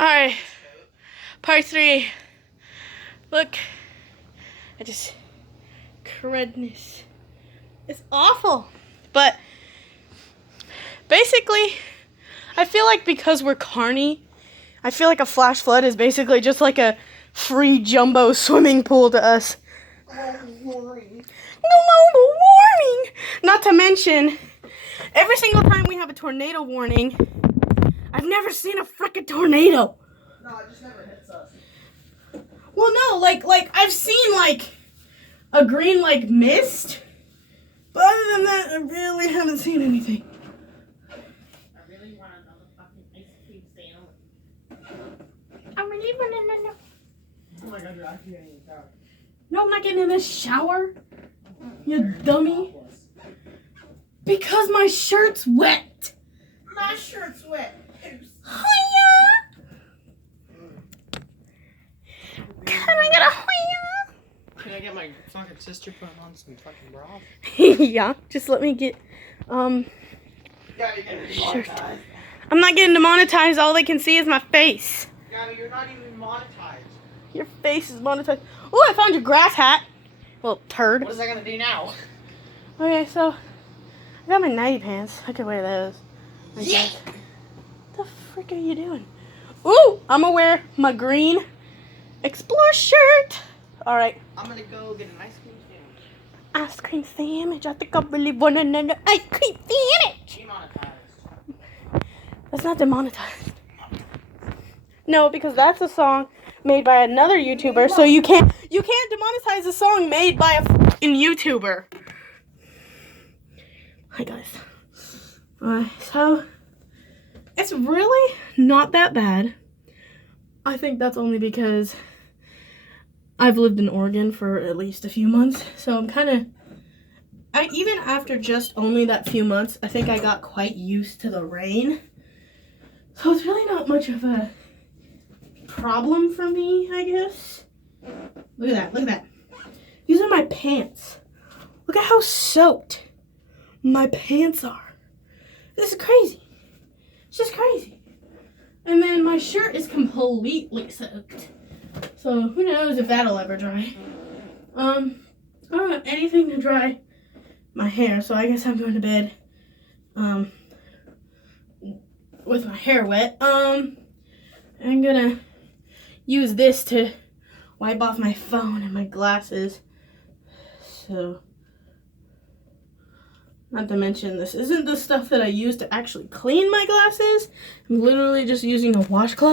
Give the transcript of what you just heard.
Alright, part 3. Look, I just redness. It's awful. But basically, I feel like because we're Kearney, I feel like a flash flood is basically just like a free jumbo swimming pool to us. Global warming. Not to mention, every single time we have a tornado warning, I've never seen a frickin' tornado. No, it just never hits us. Well, no, like I've seen like a green like mist, but other than that, I really haven't seen anything. I really want another fucking ice cream sandwich. I really want another. Oh my god, you're actually getting in the shower. No, I'm not getting in the shower. You dummy. Because my shirt's wet. My shirt's wet. Hiya! Can I get a hiya? Can I get my fucking sister put on some fucking bra? Yeah, just let me get Yeah, you're getting shirt. demonetized. I'm not getting demonetized. All they can see is my face. Yeah, you're not even monetized. Your face is monetized. Oh, I found your grass hat. Little turd. What is that gonna do now? Okay, so I got my nighty pants. I could wear those. I Yeah. guess. What the frick are you doing? Ooh, I'm gonna wear my green Explore shirt. All right. I'm gonna go get an ice cream sandwich. Ice cream sandwich. I think I really want another ice cream sandwich. Demonetized. That's not demonetized. No, because that's a song made by another YouTuber, so you can't demonetize a song made by a fucking YouTuber. Hi guys. So it's really not that bad. I think that's only because I've lived in Oregon for at least a few months, so I'm even after just only that few months, I think I got quite used to the rain. So it's really not much of a problem for me, I guess. Look at that, look at that. These are my pants. Look at how soaked my pants are. This is crazy. It's just crazy. And then my shirt is completely soaked. So who knows if that'll ever dry. I don't have anything to dry my hair, so I guess I'm going to bed with my hair wet. I'm gonna use this to wipe off my phone and my glasses. So, not to mention, this isn't the stuff that I use to actually clean my glasses. I'm literally just using a washcloth.